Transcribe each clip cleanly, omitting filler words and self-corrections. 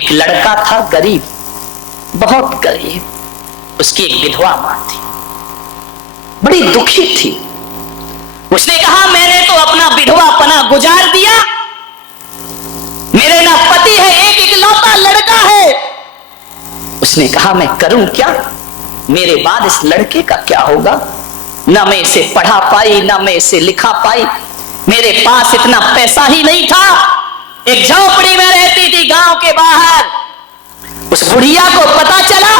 एक लड़का था गरीब, बहुत गरीब, उसकी एक विधवा मां थी, बड़ी दुखी थी। उसने कहा मैंने तो अपना विधवापना गुजार दिया, मेरे ना पति है, एक इकलौता लड़का है। उसने कहा मैं करूं क्या, मेरे बाद इस लड़के का क्या होगा। ना मैं इसे पढ़ा पाई, ना मैं इसे लिखा पाई, मेरे पास इतना पैसा ही नहीं था। एक झोपड़ी में रहती थी गांव के बाहर। उस बुढ़िया को पता चला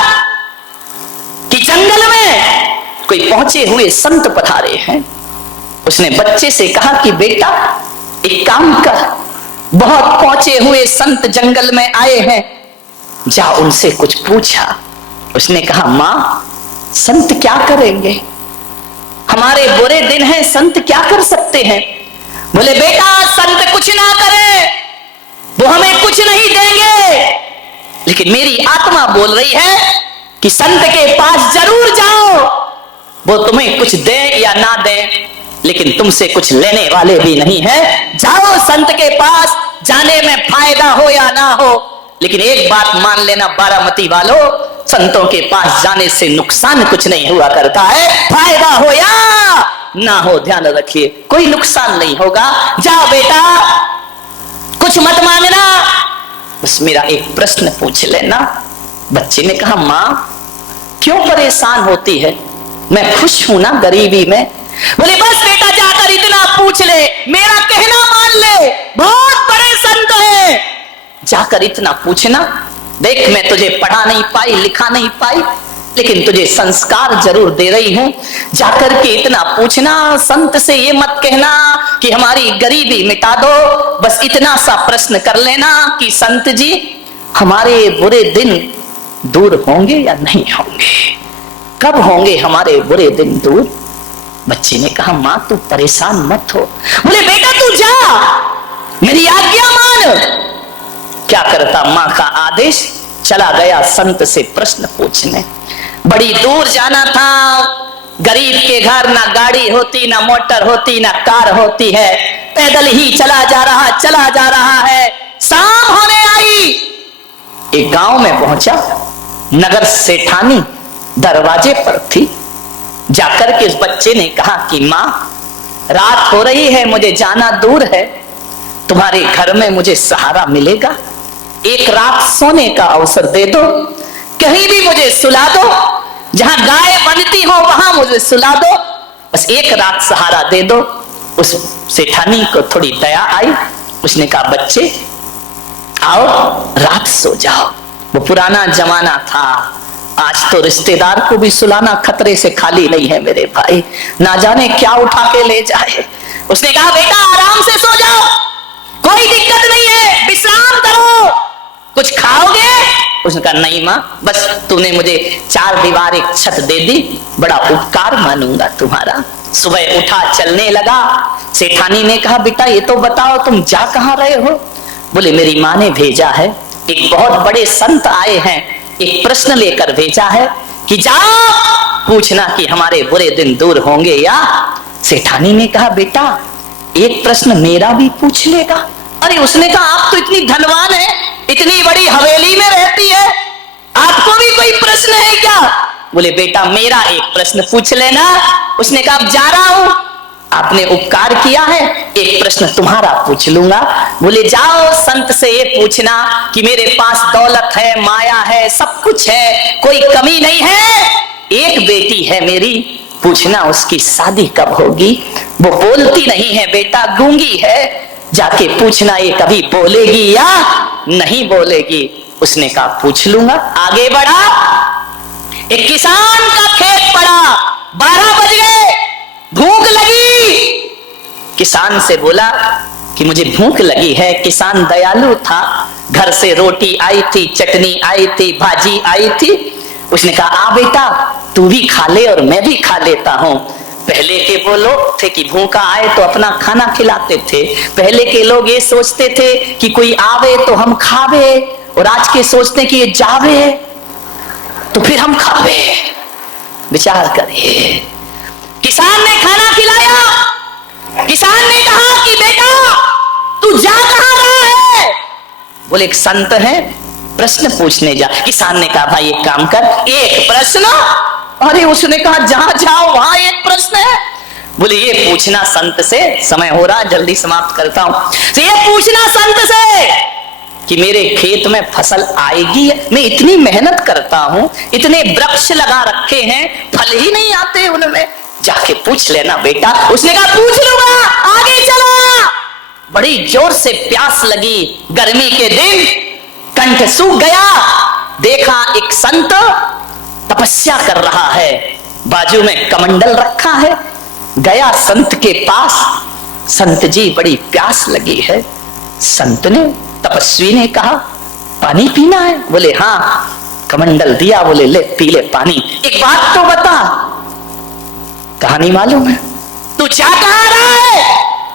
कि जंगल में कोई पहुंचे हुए संत पधारे हैं। उसने बच्चे से कहा कि बेटा एक काम कर, बहुत पहुंचे हुए संत जंगल में आए हैं, जा उनसे कुछ पूछा। उसने कहा मां संत क्या करेंगे, हमारे बुरे दिन हैं, संत क्या कर सकते हैं। बोले बेटा संत कुछ ना करे, वो हमें कुछ नहीं देंगे, लेकिन मेरी आत्मा बोल रही है कि संत के पास जरूर जाओ, वो तुम्हें कुछ दे या ना दे, लेकिन तुमसे कुछ लेने वाले भी नहीं है। जाओ संत के पास, जाने में फायदा हो या ना हो, लेकिन एक बात मान लेना बारामती वालों, संतों के पास जाने से नुकसान कुछ नहीं हुआ करता है, फायदा हो या ना हो ध्यान रखिए, कोई नुकसान नहीं होगा। जाओ बेटा कुछ मत मांगना, बस मेरा एक प्रश्न पूछ लेना। बच्चे ने कहा मां क्यों परेशान होती है, मैं खुश हूं ना गरीबी में। बोले बस बेटा जाकर इतना पूछ ले, मेरा कहना मान ले, बहुत बड़े संत है, जाकर इतना पूछना। देख मैं तुझे पढ़ा नहीं पाई, लिखा नहीं पाई, लेकिन तुझे संस्कार जरूर दे रही हूं, जाकर के इतना पूछना। संत से ये मत कहना कि हमारी गरीबी मिटा दो, बस इतना सा प्रश्न कर लेना कि संत जी हमारे बुरे दिन दूर होंगे या नहीं होंगे, कब होंगे हमारे बुरे दिन दूर। बच्चे ने कहा मां तू परेशान मत हो। बोले बेटा तू जा, मेरी आज्ञा मान। क्या करता मां का आदेश, चला गया संत से प्रश्न पूछने। बड़ी दूर जाना था, गरीब के घर ना गाड़ी होती, ना मोटर होती, ना कार होती है, पैदल ही चला जा रहा है। शाम होने आई, एक गांव में पहुंचा, नगर सेठानी दरवाजे पर थी। जाकर के उस बच्चे ने कहा कि मां रात हो रही है, मुझे जाना दूर है, तुम्हारे घर में मुझे सहारा मिलेगा, एक रात सोने का अवसर दे दो, कहीं भी मुझे सुला दो, जहां गाय बनती हो वहां मुझे सुला दो, बस एक रात सहारा दे दो। उस सेठानी को थोड़ी दया आई, उसने कहा बच्चे आओ रात सो जाओ। वो पुराना जमाना था, आज तो रिश्तेदार को भी सुलाना खतरे से खाली नहीं है मेरे भाई, ना जाने क्या उठा के ले जाए। उसने कहा बेटा आराम से सो जाओ, कोई दिक्कत नहीं है, विश्राम करो, कुछ खाओगे। उसने कहा नहीं मां, बस तूने मुझे चार दीवार एक छत दे दी, बड़ा उपकार मानूंगा तुम्हारा। सुबह उठा चलने लगा। सेठानी ने कहा बेटा ये तो बताओ तुम जा कहां रहे हो। बोले मेरी मां ने भेजा है, एक बहुत बड़े संत आए हैं, एक प्रश्न लेकर भेजा है कि जाओ पूछना कि हमारे बुरे दिन दूर होंगे या। सेठानी ने कहा बेटा एक प्रश्न मेरा भी पूछ लेगा। अरे उसने कहा आप तो इतनी धनवान है, इतनी बड़ी हवेली में रहती है, आपको भी कोई प्रश्न है क्या। बोले बेटा मेरा एक प्रश्न पूछ लेना। उसने कहा अब जा रहा हूं, आपने उपकार किया है, एक प्रश्न तुम्हारा पूछ लूंगा। बोले जाओ संत से ये पूछना कि मेरे पास दौलत है, माया है, सब कुछ है, कोई कमी नहीं है, एक बेटी है मेरी, पूछना उसकी शादी कब होगी। वो बोलती नहीं है बेटा, गूंगी है, जाके पूछना ये कभी बोलेगी या नहीं बोलेगी। उसने कहा पूछ लूंगा। आगे बढ़ा, एक किसान का खेत पड़ा, 12 बज गए, भूख लगी। किसान से बोला कि मुझे भूख लगी है। किसान दयालु था, घर से रोटी आई थी, चटनी आई थी, भाजी आई थी। उसने कहा आ बेटा तू भी खा ले और मैं भी खा लेता हूं। पहले के वो लोग थे कि भूखा आए तो अपना खाना खिलाते थे, पहले के लोग ये सोचते थे कि कोई आवे तो हम खावे, और आज के सोचते कि ये जावे तो फिर हम खावे। विचार करिए। किसान ने खाना खिलाया, किसान ने कहा कि बेटा तू जा कहां रहा है। बोले एक संत है, प्रश्न पूछने जा। किसान ने कहा भाई एक काम कर, एक प्रश्न। अरे उसने कहा जहां जाओ वहां एक प्रश्न है। बोले ये पूछना संत से, समय हो रहा जल्दी समाप्त करता हूं, तो ये पूछना संत से कि मेरे खेत में फसल आएगी। मैं इतनी मेहनत करता हूं, इतने वृक्ष लगा रखे हैं, फल ही नहीं आते उनमें, जाके पूछ लेना बेटा। उसने कहा पूछ लूंगा, आगे चला। बड़ी जोर से प्यास लगी, गर्मी के दिन, कंठ सूख गया। देखा एक संत तपस्या कर रहा है, बाजू में कमंडल रखा है। गया संत के पास, संत जी बड़ी प्यास लगी है। संत ने, तपस्वी ने कहा पानी पीना है? बोले हाँ। कमंडल दिया, बोले ले पी ले पानी। एक बात तो बता, कहानी मालूम है? तू जा कहां रहा है?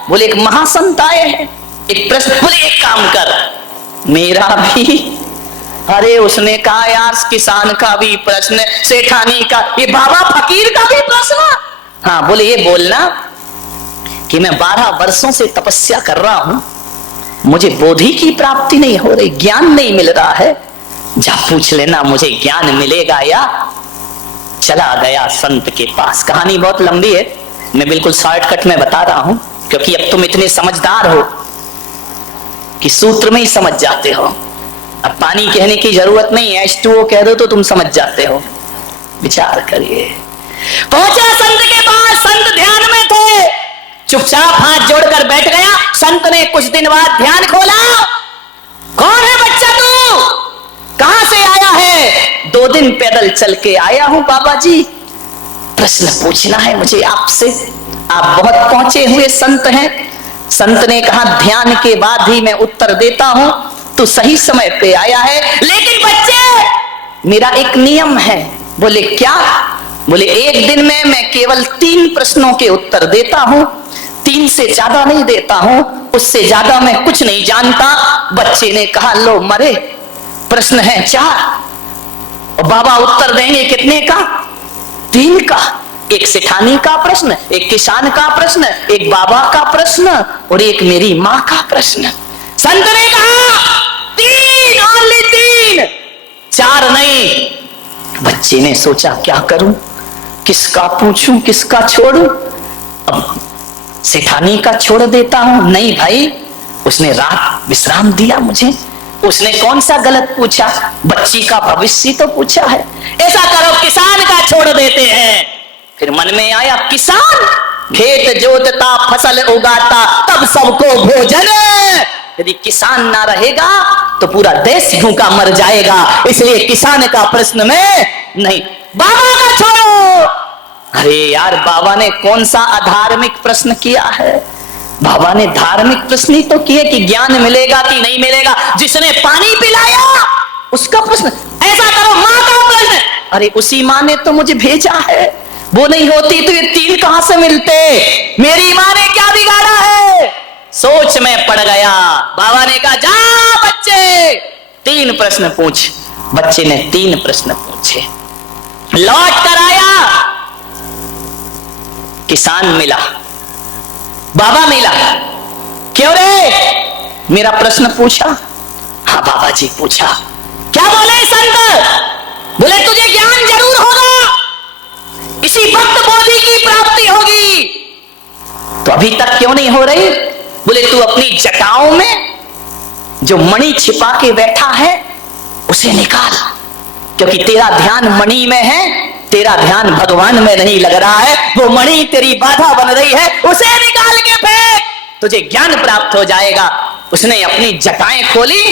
बोले एक महासंत आए हैं, एक प्रश्न। बोले एक काम कर, मेरा भी। अरे उसने कहा यार किसान का भी प्रश्न, सेठानी का, ये बाबा फकीर का भी प्रश्न। हाँ। बोले ये बोलना कि मैं 12 वर्षों से तपस्या कर रहा हूं, मुझे बोधि की प्राप्ति नहीं हो रही, ज्ञान नहीं मिल रहा है, जा पूछ लेना मुझे ज्ञान मिलेगा या। चला गया संत के पास। कहानी बहुत लंबी है, मैं बिल्कुल शॉर्टकट में बता रहा हूं, क्योंकि अब तुम इतने समझदार हो कि सूत्र में ही समझ जाते हो। अब पानी कहने की जरूरत नहीं है, H2O कह दो तो तुम समझ जाते हो। विचार करिए। पहुंचा संत के पास, संत ध्यान में थे, चुपचाप हाथ जोड़कर बैठ गया। संत ने कुछ दिन बाद ध्यान खोला। कौन है बच्चा तू? कहां से आया है? 2 दिन पैदल चल के आया हूं बाबा जी, प्रश्न पूछना है मुझे आपसे। आप बहुत पहुंचे हुए संत हैं। संत ने कहा ध्यान के बाद ही मैं उत्तर देता हूं, तू सही समय पे आया है, लेकिन बच्चे मेरा एक नियम है। बोले क्या? बोले एक दिन में मैं केवल 3 प्रश्नों के उत्तर देता हूं, 3 से ज्यादा नहीं देता हूं, उससे ज्यादा मैं कुछ नहीं जानता। बच्चे ने कहा लो मरे, प्रश्न है 4 और बाबा उत्तर देंगे कितने का? 3 का। एक सेठानी का प्रश्न, एक किसान का प्रश्न, एक बाबा का प्रश्न और एक मेरी मां का प्रश्न। संत ने कहा 3, ओनली 3, 4 नहीं। बच्चे ने सोचा क्या करूं, किसका पूछूं, किसका छोड़ूं? अब सेठानी का छोड़ देता हूं। नहीं भाई, उसने रात विश्राम दिया मुझे, उसने कौन सा गलत पूछा, बच्ची का भविष्य तो पूछा है। ऐसा करो किसान का छोड़ देते हैं। फिर मन में आया किसान खेत जोतता, फसल उगाता, तब सबको भोजन। यदि किसान ना रहेगा तो पूरा देश भूखा मर जाएगा, इसलिए किसान का प्रश्न में नहीं, बाबा का छोड़ो। अरे यार, बाबा ने कौन सा अधार्मिक प्रश्न किया है? बाबा ने धार्मिक प्रश्न ही तो किए कि ज्ञान मिलेगा कि नहीं मिलेगा। जिसने पानी पिलाया उसका प्रश्न। ऐसा करो मां का प्रश्न। अरे उसी मां ने तो मुझे भेजा है, वो नहीं होती तो ये 3 कहां से मिलते? मेरी मां ने क्या बिगाड़ा है? सोच में पड़ गया। बाबा ने कहा जा बच्चे 3 प्रश्न पूछ। बच्चे ने 3 प्रश्न पूछे, लौट कर आया। किसान मिला, बाबा मिला। क्यों रे, मेरा प्रश्न पूछा? हाँ बाबा जी पूछा। क्या बोले संत? बोले तुझे ज्ञान जरूर होगा, इसी वक्त बोधि की प्राप्ति होगी। तो अभी तक क्यों नहीं हो रही? बोले तू अपनी जटाओं में जो मणि छिपा के बैठा है उसे निकाल, क्योंकि तेरा ध्यान मणि में है, तेरा ध्यान भगवान में नहीं लग रहा है। वो मणि तेरी बाधा बन रही है, उसे निकाल के फेंक, तुझे ज्ञान प्राप्त हो जाएगा। उसने अपनी जटाएं खोली।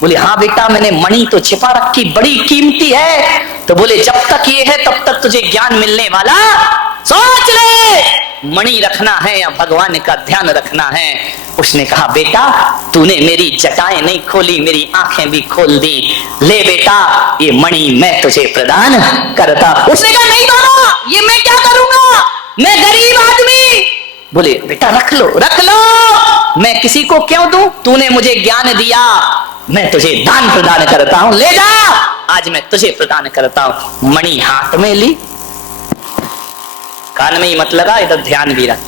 बोले हाँ बेटा, मैंने मणि तो छिपा रखी, बड़ी कीमती है। तो बोले जब तक ये है तब तक तुझे ज्ञान मिलने वाला। सोच ले, मणि रखना है या भगवान का ध्यान रखना है। उसने कहा बेटा तूने मेरी जटाएं नहीं खोली, मेरी आंखें भी खोल दी। ले बेटा, ये मणि मैं तुझे प्रदान करता। उसने कहा नहीं बाबा, ये मैं क्या करूंगा, मैं गरीब आदमी। बोले बेटा रख लो, रख लो, मैं किसी को क्यों दूं? तूने मुझे ज्ञान दिया, मैं तुझे दान प्रदान करता हूं, ले जा, आज मैं तुझे प्रदान करता हूं। मणि हाथ में ली, कान में ही मत लगा, इधर ध्यान भी रख।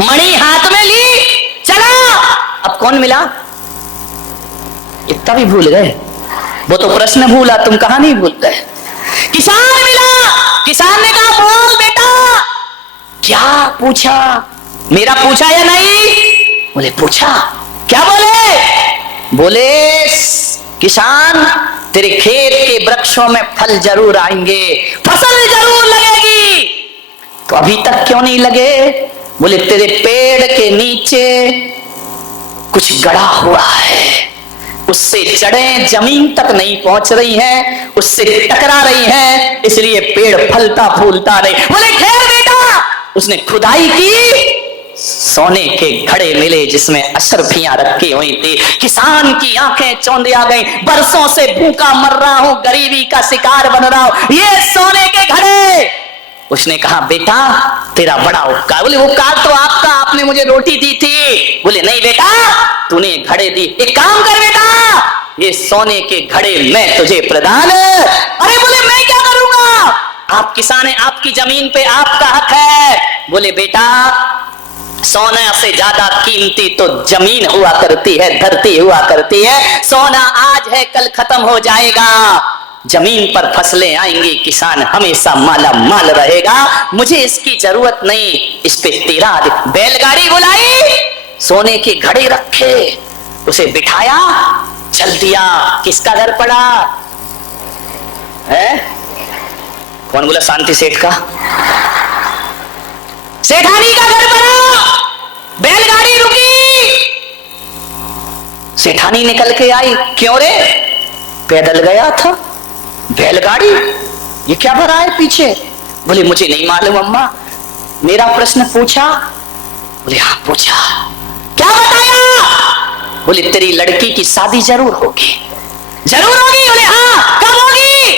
मणि हाथ में ली, चला। अब कौन मिला? इतना भी भूल गए। वो तो प्रश्न भूला, तुम कहानी भूल गए। किसान मिला, किसान ने कहा बोल बेटा। क्या पूछा? मेरा पूछा या नहीं? बोले पूछा। क्या बोले? बोले किसान तेरे खेत के वृक्षों में फल जरूर आएंगे, फसल जरूर लगेगी। तो अभी तक क्यों नहीं लगे? बोले तेरे पेड़ के नीचे कुछ गड़ा हुआ है, उससे जड़ें जमीन तक नहीं पहुंच रही हैं, उससे टकरा रही हैं, इसलिए पेड़ फलता फूलता नहीं। बोले खैर बेटा। उसने खुदाई की, सोने के घड़े मिले जिसमें अशरफियां रखी हुई थी। किसान की आंखें चौंधी आ गई, बरसों से भूखा मर रहा हूं, गरीबी का शिकार बन रहा हूं, ये सोने के घड़े। उसने कहा बेटा तेरा बड़ा उपकार। बोले उपकार तो आपका, आपने मुझे रोटी दी थी। बोले नहीं बेटा तूने घड़े दी, एक काम कर बेटा ये सोने के घड़े मैं तुझे प्रदान। अरे बोले मैं क्या करूंगा? आप किसान हैं, आपकी जमीन पे आपका हक है। बोले बेटा सोना से ज्यादा कीमती तो जमीन हुआ करती है, धरती हुआ करती है। सोना आज है कल खत्म हो जाएगा, जमीन पर फसलें आएंगी, किसान हमेशा माला माल रहेगा, मुझे इसकी जरूरत नहीं। इस पे तेरा बैलगाड़ी बुलाई, सोने के घड़े रखे, उसे बिठाया, चल दिया। किसका घर पड़ा है? कौन बोला? शांति सेठ का, सेठानी का घर पड़ा। बैलगाड़ी रुकी, सेठानी निकल के आई। क्यों रे? पैदल गया था, बैलगाड़ी ये क्या भरा है पीछे? बोले मुझे नहीं मालूम अम्मा, मेरा प्रश्न पूछा। बोले हाँ पूछा। क्या बताया? बोले तेरी लड़की की शादी जरूर होगी। जरूर होगी? बोले हाँ। कब होगी?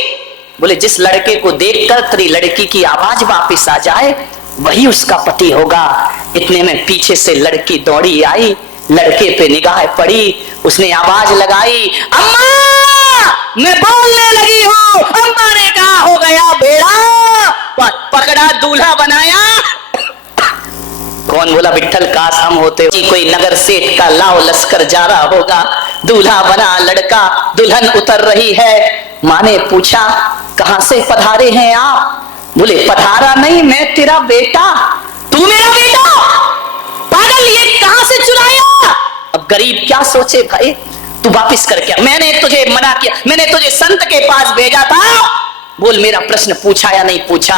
बोले जिस लड़के को देखकर तेरी लड़की की आवाज वापिस आ जाए वही उसका पति होगा। इतने में पीछे से लड़की दौड़ी आई, लड़के पे निगाह पड़ी, उसने आवाज लगाई अम्मा, मैं बोलने लगी हूँ। अम्मा ने कहा हो गया बेड़ा, पकड़ा दूल्हा बनाया। कौन बोला? विट्ठल काश हम होते कोई नगर सेठ का लाव लश्कर जा रहा होगा, दूल्हा बना लड़का, दुल्हन उतर रही है। माँ ने पूछा कहां से पधारे हैं आप? बोले पधारा नहीं, मैं तेरा बेटा। तू मेरा बेटा? पागल, ये कहां से चुराया? अब गरीब क्या सोचे भाई, तू वापिस कर क्या? मैंने तुझे मना किया, मैंने तुझे संत के पास भेजा था। बोल मेरा प्रश्न पूछा या नहीं पूछा?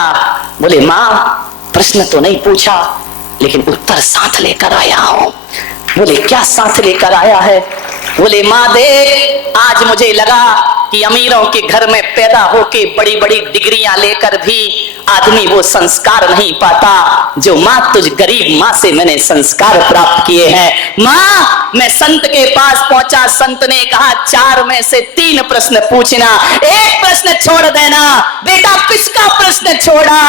बोले माँ प्रश्न तो नहीं पूछा, लेकिन उत्तर साथ लेकर आया हूं। बोले क्या साथ लेकर आया है? बोले माँ देख, आज मुझे लगा कि अमीरों के घर में पैदा होके बड़ी बड़ी डिग्रियां लेकर भी आदमी वो संस्कार नहीं पाता जो माँ तुझ गरीब माँ से मैंने संस्कार प्राप्त किए हैं। माँ मैं संत के पास पहुंचा, संत ने कहा 4 में से 3 प्रश्न पूछना, 1 प्रश्न छोड़ देना। बेटा किसका प्रश्न छोड़ा?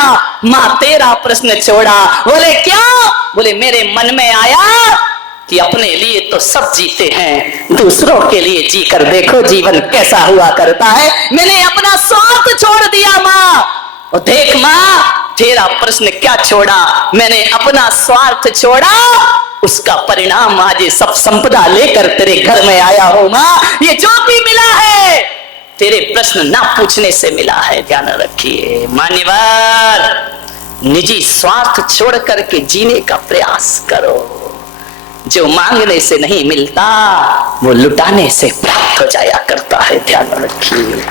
माँ तेरा प्रश्न छोड़ा। बोले क्यों? बोले मेरे मन में आया कि अपने लिए तो सब जीते हैं, दूसरों के लिए जीकर देखो जीवन कैसा हुआ करता है। मैंने अपना स्वार्थ छोड़ दिया माँ। और देख माँ तेरा प्रश्न क्या छोड़ा, मैंने अपना स्वार्थ छोड़ा, उसका परिणाम आज सब संपदा लेकर तेरे घर में आया हो माँ। ये जो भी मिला है तेरे प्रश्न ना पूछने से मिला है, ध्यान रखिए। मान्यवर निजी स्वार्थ छोड़ करके जीने का प्रयास करो। जो मांगने से नहीं मिलता वो लुटाने से प्राप्त हो जाया करता है, ध्यान रखिए।